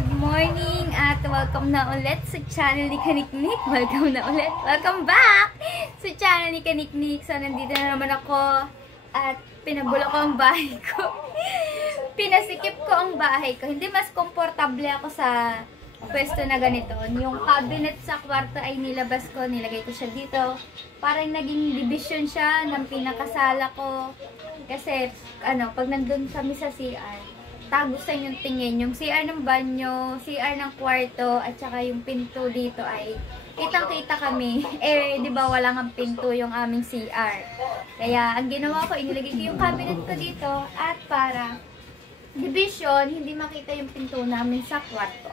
Good morning at welcome na ulit sa channel ni Kaniknik. Welcome na ulit. Welcome back sa channel ni Kaniknik. So, nandito na naman ako at pinabulok ko ang bahay ko. Pinasikip ko ang bahay ko. Hindi mas komportable ako sa pwesto na ganito. Yung cabinet sa kwarto ay nilabas ko. Nilagay ko siya dito. Parang naging division siya ng pinakasala ko. Kasi, pag nandun kami sa CR, tago sa inyong tingin. Yung CR ng banyo, CR ng kwarto, at saka yung pinto dito ay kitang-kita kami. Eh, di ba walang ang pinto yung aming CR. Kaya, ang ginawa ko, inilagay ko yung cabinet ko dito at para division, hindi makita yung pinto namin sa kwarto.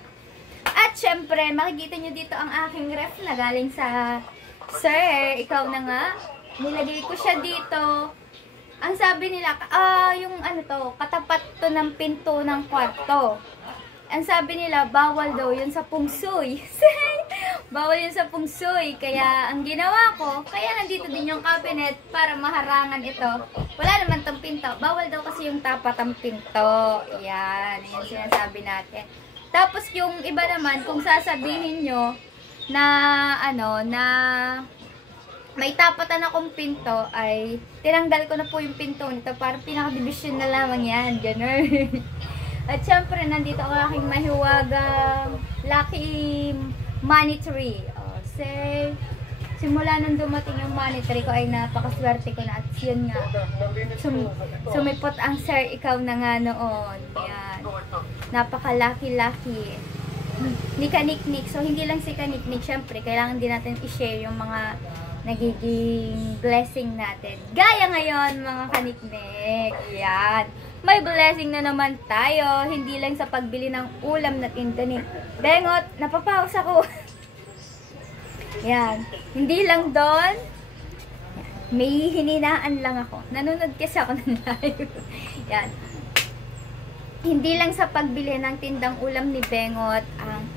At syempre, makikita nyo dito ang aking ref na galing sa Sir, ikaw na nga. Nilagay ko siya dito. Ang sabi nila, yung katapat to ng pinto ng kwarto. Ang sabi nila, bawal daw yun sa pungsoy. Bawal yun sa pungsoy. Kaya, ang ginawa ko, kaya nandito din yung cabinet para maharangan ito. Wala naman tong pinto. Bawal daw kasi yung tapat ang pinto. Yan, yung sinasabi natin. Tapos, yung iba naman, kung sasabihin nyo, na may tapatan akong pinto, ay tinanggal ko na po yung pinto nito para pinaka-division na lamang yan. Ganun. At syempre, nandito ang aking mahiwagang lucky money tree. Say, simula nung dumating yung money tree ko ay napakaswerte ko na. At yun nga, sumipot ang Sir, ikaw na nga noon. Yan. Napaka-lucky. Ni Kaniknik. So, hindi lang si Kaniknik. Syempre, kailangan din natin i-share yung mga nagiging blessing natin. Gaya ngayon, mga Kaniknik. Yan. May blessing na naman tayo. Hindi lang sa pagbili ng ulam na tinda ni Bengot. Napapaus ako. Yan. Hindi lang doon. May hininaan lang ako. Nanonood kasi ako ng live. Yan. Hindi lang sa pagbili ng tindang ulam ni Bengot ang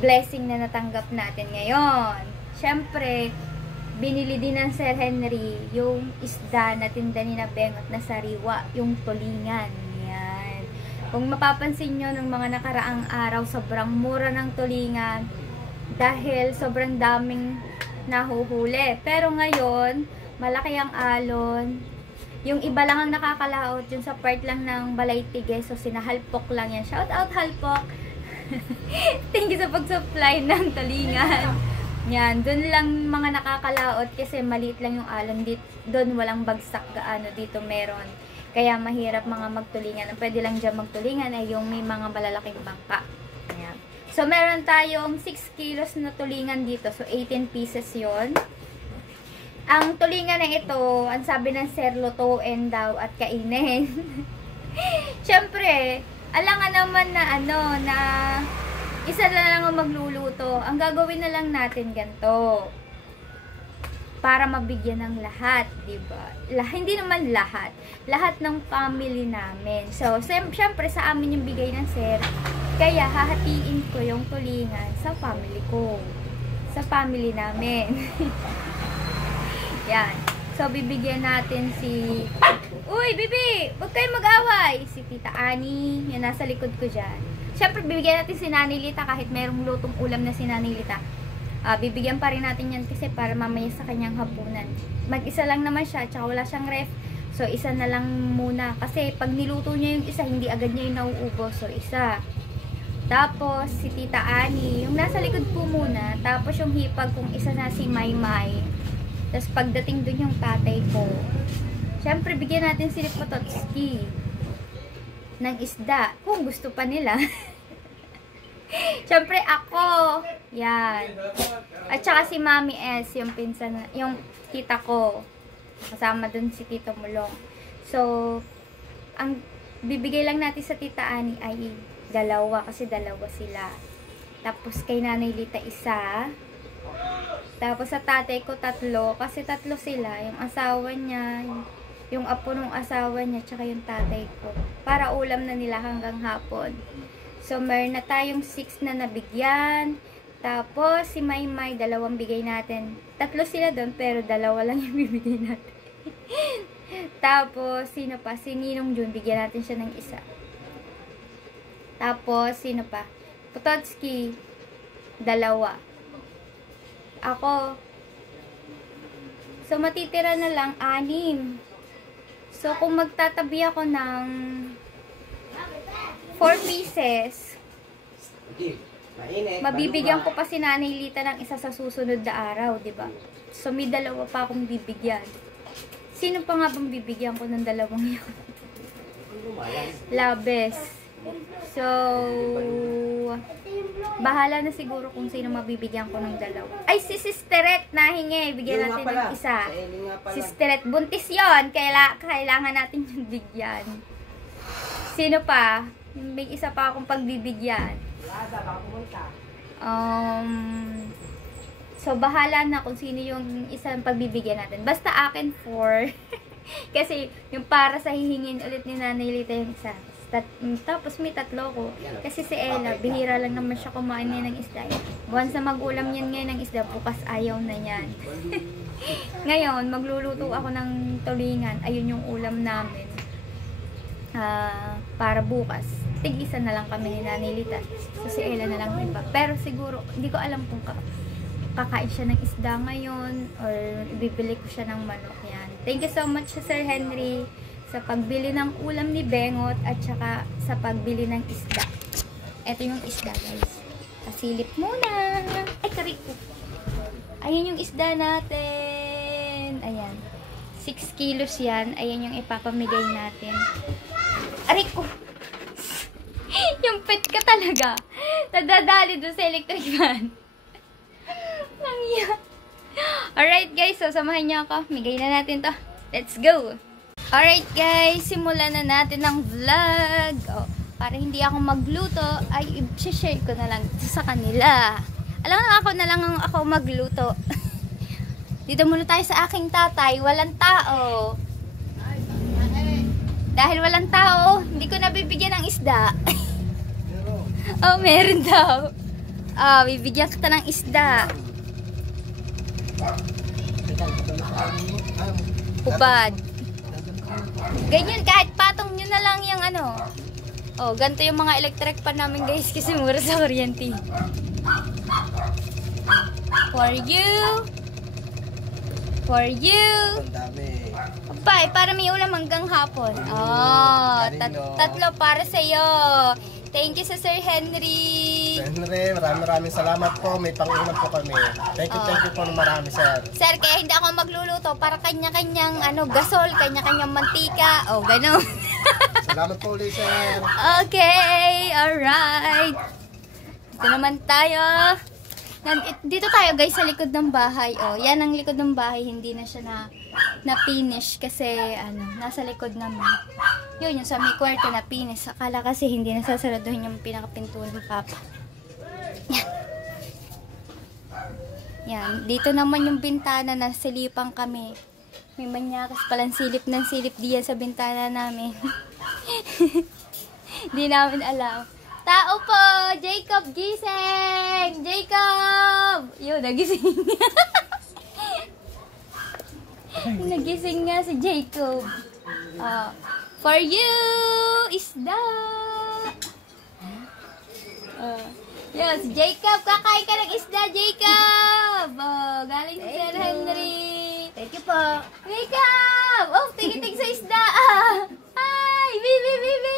blessing na natanggap natin ngayon. Siyempre, binili din ng Sir Henry yung isda na tinda ni na Bengot na sariwa, yung tulingan. Yan. Kung mapapansin nyo ng mga nakaraang araw, sobrang mura ng tulingan dahil sobrang daming nahuhuli. Pero ngayon, malaki ang alon. Yung iba lang ang nakakalaot yun sa part lang ng Balaytige. So, sinahalpok lang yan. Shout out, Halpok! Thank you sa pag-supply ng tulingan. Yan, dun lang mga nakakalaot kasi maliit lang yung alon. Doon walang bagsak gaano, dito meron. Kaya mahirap mga magtulingan. Ang pwede lang dyan magtulingan ay yung may mga malalaking bangka. Yan. So, meron tayong 6 kilos na tulingan dito. So, 18 pieces yon. Ang tulingan na ito, ang sabi ng Sir, lutuin daw at kainin. Siyempre, alangan naman na na isa na lang ang magluluto. Ang gagawin na lang natin ganito. Para mabigyan ng lahat, diba? Hindi naman lahat. Lahat ng family namin. So, syempre sa amin yung bigay ng Sir. Kaya, hahatiin ko yung tulingan sa family ko. Sa family namin. Yan. So, bibigyan natin si... Uy, Bibi! Huwag kayo mag-away! Si Tita Ani. Yan, nasa likod ko dyan. Siyempre, bibigyan natin si Nanay Lita kahit mayroong lutong ulam na si Nanay Lita. Bibigyan pa rin natin yan kasi para mamaya sa kanyang hapunan. Mag-isa lang naman siya, tsaka wala siyang ref. So, isa na lang muna. Kasi pag niluto niya yung isa, hindi agad niya yung nauubos. So, isa. Tapos, si Tita Ani. Yung nasa likod po muna. Tapos, yung hipag kung isa na si Maymay. Tapos, pagdating dun yung tatay ko. Siyempre, bigyan natin si Pototski ng isda. Kung gusto pa nila. Siyempre, ako. Yan. At saka si Mami S, yung pinsan, yung tita ko. Kasama dun si Tito Mulong. So, ang bibigay lang natin sa Tita Ani ay dalawa. Kasi dalawa sila. Tapos, kay Nanay Lita isa. Tapos, sa tatay ko tatlo. Kasi tatlo sila. Yung asawa niya, yung apo ng asawa niya, tsaka yung tatay ko. Para ulam na nila hanggang hapon. So, meron na tayong 6 na nabigyan. Tapos, si Maymay, dalawang bigay natin. Tatlo sila doon, pero dalawa lang yung bibigay natin. Tapos, sino pa? Si Ninong Jun, bigyan natin siya ng isa. Tapos, sino pa? Potocki, 2. Ako. So, matitira na lang 6. So, kung magtatabi ako ng 4 pieces, mabibigyan ko pa si Nanay Lita ng isa sa susunod na araw, di ba? So, may 2 pa akong bibigyan. Sino pa nga bang bibigyan ko ng 2 yun? Labes. So, bahala na siguro kung sino mabibigyan ko ng 2. Ay, si Sisteret nahingi. Bigyan natin ng isa. Sisteret, buntis yon. Kailangan natin yung bigyan. Sino pa? May isa pa akong pagbibigyan. So, bahala na kung sino yung isang pagbibigyan natin. Basta akin 4. Kasi, yung para sa hihingin ulit ni Nanay Lita yung isa. Tapos may 3 ko. Kasi si Ella, bihira lang naman siya kumain ngayon ng isda. Buwan sa mag-ulam yan ngayon ng isda, bukas ayaw na yan. Ngayon, magluluto ako ng tulingan. Ayun yung ulam namin. Para bukas. Tig-isa na lang kami ni Nanay Lita. So si Ella na lang iba. Pero siguro, hindi ko alam kung kakain siya ng isda ngayon or bibili ko siya ng manok yan. Thank you so much Sir Henry sa pagbili ng ulam ni Bengot at saka sa pagbili ng isda. Ito yung isda, guys. Pasilip muna. Ay, kariko. Ayan yung isda natin. Ayan. 6 kilos yan. Ayan yung ipapamigay natin. Ariko. Yung pet ka talaga. Nadadali doon sa electric fan. Nangya. Alright, guys. So, samahan niyo ako. Migay na natin to. Let's go. Alright guys, simulan na natin ang vlog. Para hindi ako magluto, ay i-share ko na lang sa kanila. Alam mo, ako na lang ako magluto. Dito muna tayo sa aking tatay, walang tao. Dahil walang tao, hindi ko nabibigyan ng isda. Oh, meron daw. Bibigyan kita ng isda. Ubad. Ganyan, kahit patong nyo na lang yung ano. Oh, ganito yung mga electric pan namin guys kasi mura sa kuryente. For you. For you. Abay, para may ulam hanggang hapon. Oh, 3 para sa'yo. Thank you sa Sir Henry. Sir Henry, maraming salamat po. May pang-ulam po kami. Thank you po ng marami, sir. Sir, kaya hindi ako magluluto para kanya-kanyang gasol, kanya-kanyang mantika. Oh, gano'n. Salamat po ulit, sir. Okay, alright. Dito naman tayo. Dito tayo guys sa likod ng bahay. Oh, yan ang likod ng bahay. Hindi na siya na finish kasi nasa likod naman. Yun, yung sa may kwarto na finish. Akala kasi hindi nasasaraduhin yung pinakapintuan ng papa. Yan. Yan. Dito naman yung bintana na silipan kami. May manyakas palang silip ng silip diyan sa bintana namin. Di namin alam. Tao po! Jacob, gising! Jacob! Yun, nagising. Nagising nga si Jacob. For you! Isda! Yun, si Jacob. Kakain ka ng isda, Jacob! Galing si Sir Henry. Thank you po. Jacob! Oh, tigitig sa isda! Hi! Bibi, bibi!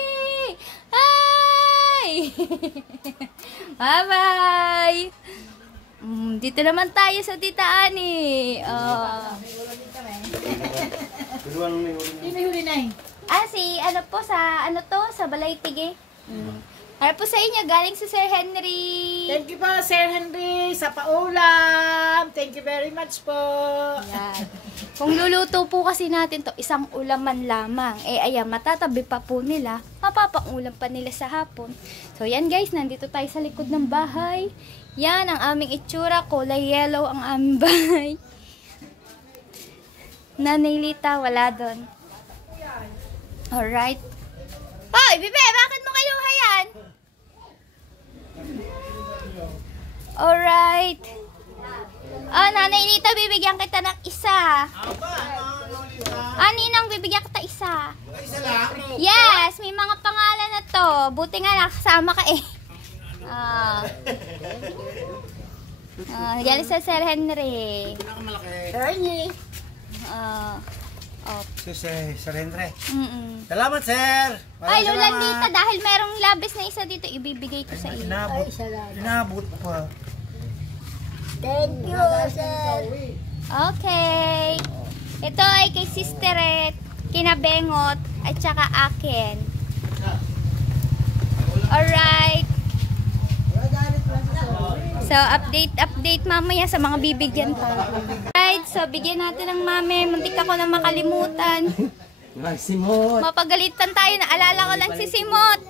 Hi! Bye-bye! Dito naman tayo sa Tita Ani. May huli na sa Balaytige. Para po sa inyo, galing si Sir Henry. Thank you po, Sir Henry, sa paulam. Thank you very much po. Yan. Kung luluto po kasi natin to, isang ulaman lamang. Ayan, matatabi pa po nila. Mapapangulam pa nila sa hapon. So, yan guys, nandito tayo sa likod ng bahay. Yan, ang aming itsura. Kulay yellow ang aming bahay. Nanay Lita, wala doon. Alright. Hoy, Bibe, bakit mo kinuha yan? Alright. Nanay Lita, bibigyan kita ng isa. Ninang, bibigyan kita isa. Yes, may mga pangalan na to. buti nga nakasama ka eh. Galing sa Sir Henry. Ernie. Sir Henry. Salamat, sir. Ay, Lolandita, dahil merong labis na isa dito, ibibigay ko sa iyo. Inabot pa. Thank you, sir. Okay. Ito ay kay Sisteret, kinabengot, at saka akin. Alright. So, update mamaya sa mga bibigyan ko. Alright, so bigyan natin ng mami. Muntik ako na makalimutan. Magsimot. Mapagalitan tayo. Naalala ko lang si Simot.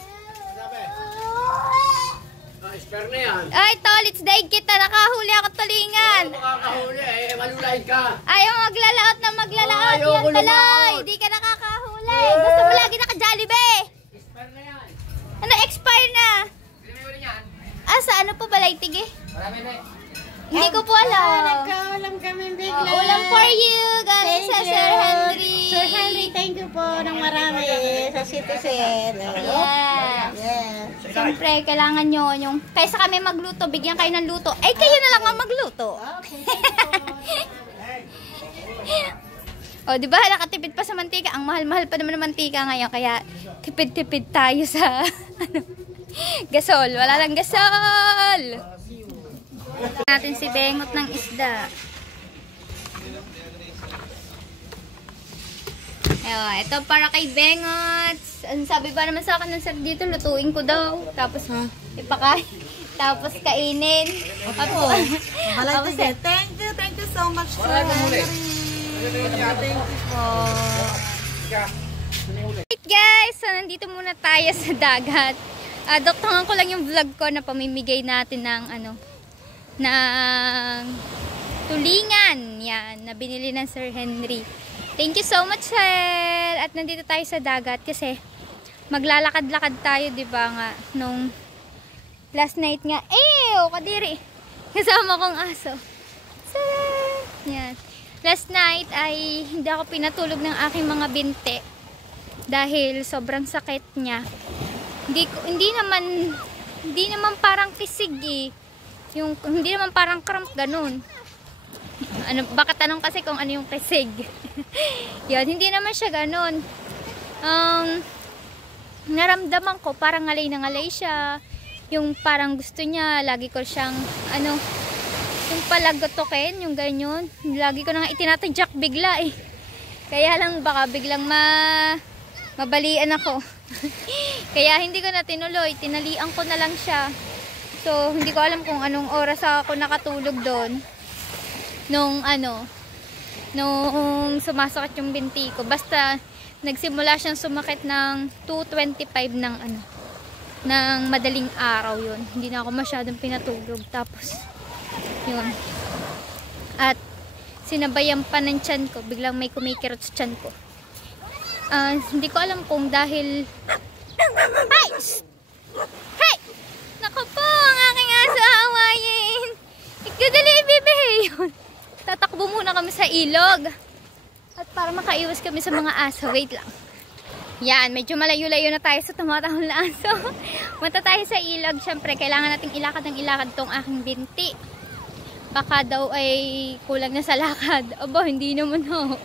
Ay, tol, it's daig kita. Nakahuli ako tulingan. Makakahuli, malulay ka. Ayaw maglalaot na maglalaot. Yan talay. Hindi ka nakakahuli. Gusto mo lagi naka-Jollibee. Expire na yan. Ano, expire na? Sa ano po balay tige? Marami na eh. Hindi ko po alam. Nagkaulam kami bigla. Ulam for you. Galing sa Sir Henry. Sir Henry, thank you po ng marami sa citizen. Yeah. Yeah. Siyempre, kailangan nyo yung... Kaysa kami magluto, bigyan kayo ng luto. Ay, kayo na lang ang magluto. Okay. O, di ba? Nakatipid pa sa mantika. Ang mahal-mahal pa naman ng mantika ngayon. Kaya, tipid-tipid tayo sa... gasol. Wala lang gasol. Natin si Bengot ng isda. Ayun, ito para kay Bengot. Ang sabi ba naman sa akin ng sir dito, lutuin ko daw. Tapos, ipakain. Tapos, kainin. Ako. Tapos, Thank you so much, Sir Henry. Thank you po. Alright guys, so nandito muna tayo sa dagat. Doktangan ko lang yung vlog ko na pamimigay natin ng ng tulingan. Yan, na binili ng Sir Henry. Thank you so much, sir. At nandito tayo sa dagat kasi maglalakad-lakad tayo, di ba nga, nung last night nga. Kadiri. Kasama kong aso. Sir! Yan. Last night ay hindi ako pinatulog ng aking mga binti dahil sobrang sakit niya. Hindi naman parang kisig eh. Hindi naman parang cramp ganun. Baka tanong kasi kung ano yung kisig. Yun, hindi naman siya ganun. Naramdaman ko parang ngalay na ngalay siya. Yung parang gusto niya, lagi ko siyang yung palagotokin, yung ganyan. Lagi ko na nga itinatadyak bigla eh. Kaya lang baka biglang mabalian ako. Kaya hindi ko na tinuloy. Tinalian ko na lang siya. So, hindi ko alam kung anong oras ako nakatulog doon. Nung sumasakit yung binti ko. Basta, nagsimula siyang sumakit ng 2:25 ng madaling araw yun. Hindi na ako masyadong pinatulog. Tapos, yun. At, sinabayan pa ng tiyan ko. Biglang may kumikirot sa tiyan ko. Hindi ko alam kung dahil... Hey! Hey! Naku po, ang aking aso hawayin. Ikadali ibibigay yun. Tatakbo muna kami sa ilog. At para makaiwas kami sa mga aso. Wait lang. Yan, medyo malayo-layo na tayo sa tumatahol na aso. Punta tayo sa ilog. Siyempre, kailangan nating ilakad ng ilakad tong aking binti. Baka daw ay kulang na sa lakad. Aba, hindi naman ho.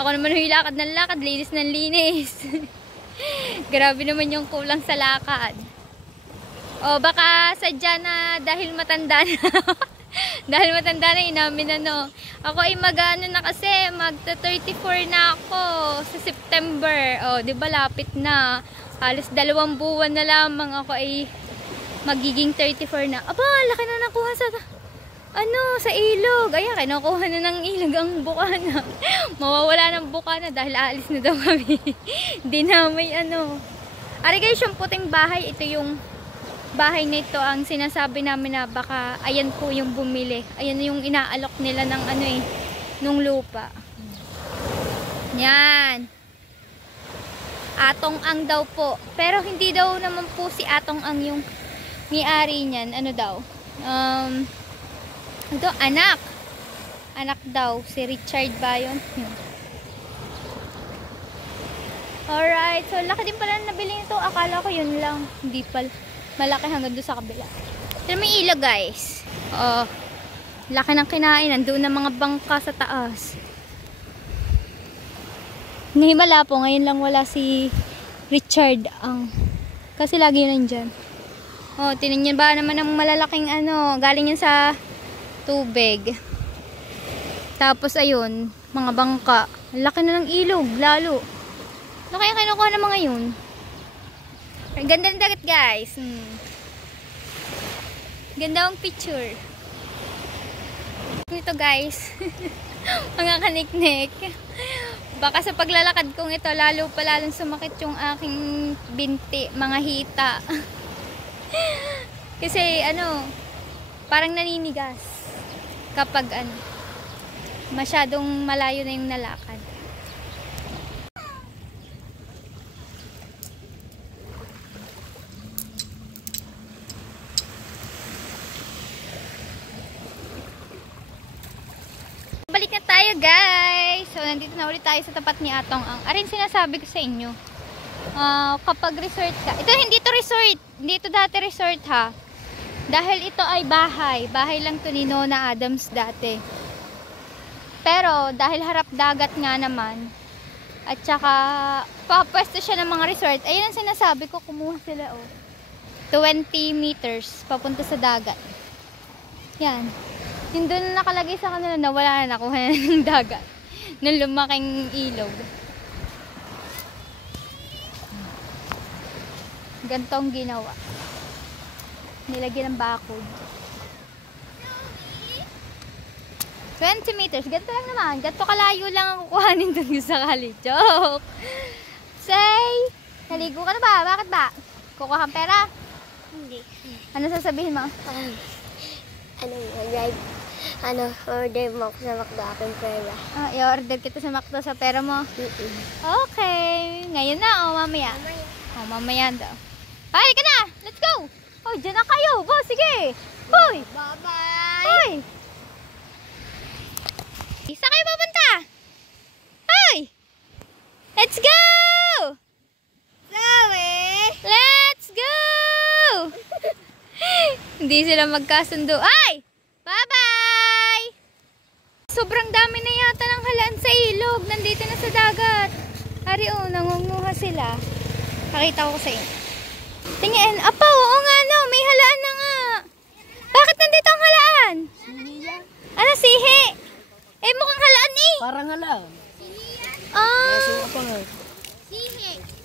Ako naman yung lakad ng lakad, linis ng linis. Grabe naman yung kulang sa lakad. O baka sadya na dahil matanda na. Dahil matanda na, inamin ako ay mag-ano na kasi, magta-34 na ako sa September. O, di ba lapit na. Halos 2 buwan na lamang ako ay magiging 34 na. Aba, laki na nakuha sa ilog. Ayan, kinukuha na ng ilog ang bukana. Mawawala ng bukana dahil aalis na daw kami. Di na may Ari guys, yung puting bahay, ito yung bahay na ito ang sinasabi namin na baka ayan po yung bumili. Ayan yung inaalok nila ng nung lupa. Yan. Atong Ang daw po. Pero hindi daw naman po si Atong Ang yung may-ari niyan. Ano daw? Ito, anak. Anak daw. Si Richard ba yun? Alright, so laki din pala na nabili nito. Akala ko yun lang. Hindi pala. Malaki hanggang doon sa kabila. Tignan mo yung ilaw, guys. Oh, laki ng kinain. Nandun na mga bangka sa taas. Nahimala po. Ngayon lang wala si Richard ang... Kasi lagi yun nandyan. Oh, tinan nyo ba naman ang malalaking ano. Galing yun sa tubig. Tapos ayun, mga bangka. Laki na ng ilog, lalo. Ano kaya kinukuha ng mga yun? Ang ganda ng dagat, guys. Ganda ang picture. Ito, guys. Mga kaniknik. Baka sa paglalakad kong ito, lalo pa lalong sumakit yung aking binti, mga hita. Kasi, ano, parang naninigas. Kapag, ano, masyadong malayo na yung nalakad. Balik na tayo, guys. So, nandito na ulit tayo sa tapat ni Atong Ang. Arin sinasabi ko sa inyo. Kapag resort ka. Ito hindi to resort. Hindi to dati resort, ha. Dahil ito ay bahay. Bahay lang to ni Nona Adams dati. Pero, dahil harap dagat nga naman. At saka, papwesto siya ng mga resort. Ayun ang sinasabi ko. Kumuha sila, oh. 20 meters papunta sa dagat. Yan. Yung doon nakalagay sa kanila na wala na, nakuha na ng dagat. Nung lumaking ilog. Gantong ginawa. Nilagyan ng bakod. 20 meters. Ganito lang naman. Ganito kalayo lang ang kukuhanin doon sa sakali. Joke! Say! Naligo ka na ba? Bakit ba? Kukuha kang pera? Hindi. Ano sasabihin mo? Order mo ako sa McDo aking pera. I-order kita sa McDo sa pera mo. Okay. Ngayon na o mamaya? Mamaya daw. Ay, ka na! Let's go! Oh, dyan na kayo! Bo, sige! Hoy! Bye-bye! Hoy! Isa kayo papunta! Hoy! Let's go! Let's go! Hindi sila magkasundo. Ay! Bye-bye! Sobrang dami na yata ng halaan sa ilog. Nandito na sa dagat. Ari, oh, nangunguha sila. Pakita ko sa inyo. Tingin. Apa, oo nga, no. May halaan na nga. Bakit nandito ang halaan? Ano, sihi? Eh, mukhang halaan eh. Parang halang. Ah.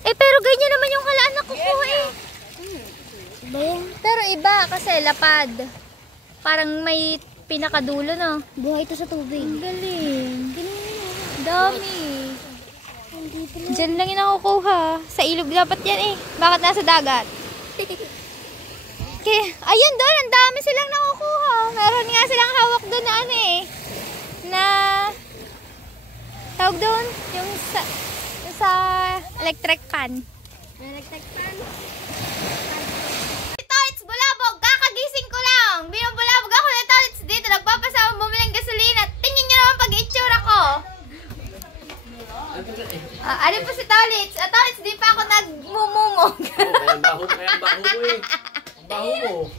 Eh, pero ganyan naman yung halaan na kukuha eh. Pero iba kasi lapad. Parang may pinakadulo, no? Buhay ito sa tubig. Ang galing. Dami. Diyan lang yung nakukuha. Sa ilog dapat yan eh. Bakit nasa dagat? Okay. Ayun doon, ang dami silang nakukuha. Meron nga silang hawak doon na ano eh. Na tawag doon yung sa electric pan. Electric fan? Ito, it's bulabog. Kakagising ko lang. Binubulabog ako na toilets dito. Nagpapasama bumilang gasolina. Tingnan nyo naman pag-itsura ko. Ano po si Tolits? Tolits, di pa ako nagmumungog. Ang baho mo eh. Ang baho mo.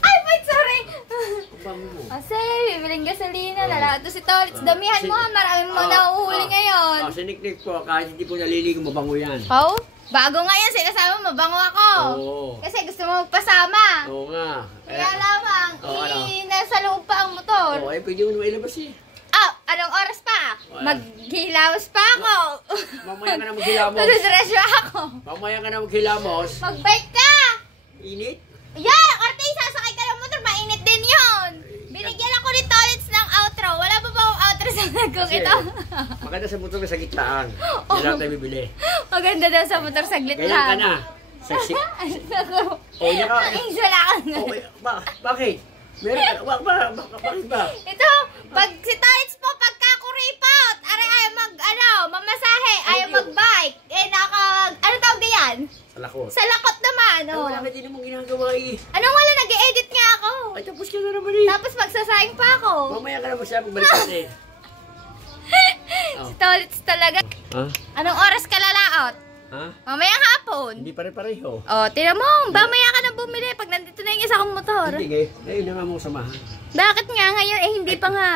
Ay, wait, sorry. Ang baho mo. Kasi, bibiling gasolina. Nalato si Tolits. Damihan mo ha. Maraming mo nahuhuli ngayon. Siniknik po, kahit hindi po naliligo, mabango yan. Oh, bago nga yan. Sinasama mo, mabango ako. Oo. Kasi gusto mo magpasama. Oo nga. Kaya lamang, nasa loob pa ang motor. Oo, pwede mo naman ilabas eh. Anong oras pa? Maghilawas pa ako. Mamaya ka na maghilamos. Nasusuresyo ako. Mamaya ka na maghilamos. Mag-bike ka! Init? Yan! Arte, sasakay ka ng motor. Mainit din yun. Binigyan ako ni Tolits ng outro. Wala pa ba akong outro sa nagkong ito? Maganda sa motor sa gitnaan. Hindi lang tayo bibili. Maganda daw sa motor saglit lang. Ganyan ka na. Sexy. Oh, yan ka. Wala ka nga. Okay, bakit? Meron ka. Bakit ba? Ito, pag si Tolits po, pagkakuripot, ayaw mamasahe, ayaw mag-bike. Ano tawag yan? Sa lakot. Sa lakot naman, Ay, oh. wala ka din namang ginagawa eh. Anong wala, nag-edit nga ako. Ay, tapos ka na naman eh. Tapos magsasaing pa ako. Mamaya ka na magsabi, balik natin. Si Tolits talaga. Ha? Anong oras ka lalaot? Ha? Mamayang hapon. Hindi pare-pareho. Oh, tira mo. Mamaya ka na bumili pag nandito na yung isa kong motor. Hindi ngayon na nga mo samahan. Bakit nga ngayon? Eh, hindi pa nga.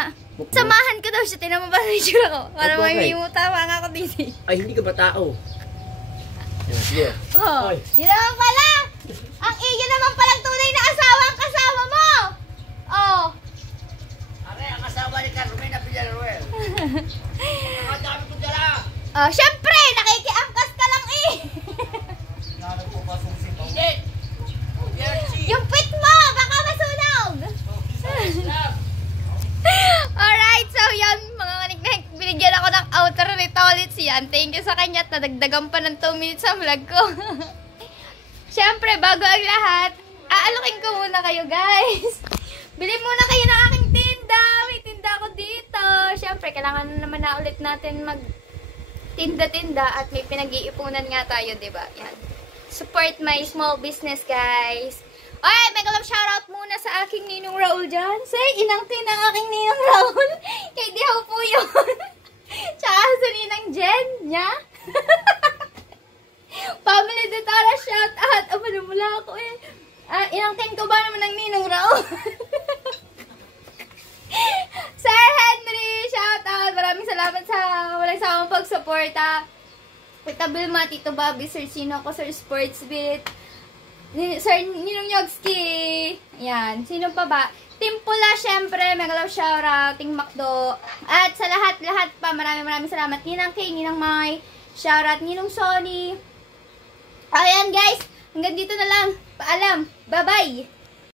Samahan ko daw siya. Tira mo ba sa itsura ko? Para Okay. may mutawa nga ako dito. Ay, hindi ka ba tao? Yan, sige. Oh, Ay. yun naman pala. Ang iyo naman palang tunay na asawa ang kasama mo. Oh. Are, ang asawa ni Carmen na Villaruel. Ang dami ko dala. Oh, syempre, nakikiangkas ka lang eh. Hindi. Yung pit mo, baka masunog. Alright, so yan, mga kaniknik, binigyan ako ng outro nito ulit siyan. Thank you sa kanya at nadagdagan pa ng 2 minutes sa vlog ko. Syempre, bago ang lahat, aalokin ko muna kayo guys. Bili muna kayo ng aking tinda. May tinda ako dito. Syempre, kailangan naman na ulit natin mag tinda-tinda at may pinag-iipunan nga tayo, diba? Yan. Support my small business, guys. Okay, mega love shoutout muna sa aking ninong Raul dyan. Say, inangkin ang aking ninong Raul. Kay Dihaw po yun. Tsaka sa ninang Jen niya. Family de Tara, shoutout. Aba, namula ako eh. Inangkin ko ba naman ng ninong Raul? Sir Henry, shoutout. Maraming salamat sa walang samang pagsuporta. Tita Vilma, Tito Bobby, Sir Sino ko, Sir Sportsbit, Sir Ninong Yogski. Yan. Sino pa ba? Team Pula, syempre. Mega love shoutout. Team Macdo. At sa lahat-lahat pa, maraming salamat. Ninang Kay, Ninang Mai. Shoutout. Ninong Sony. Ayan guys. Hanggang dito na lang. Paalam. Bye-bye.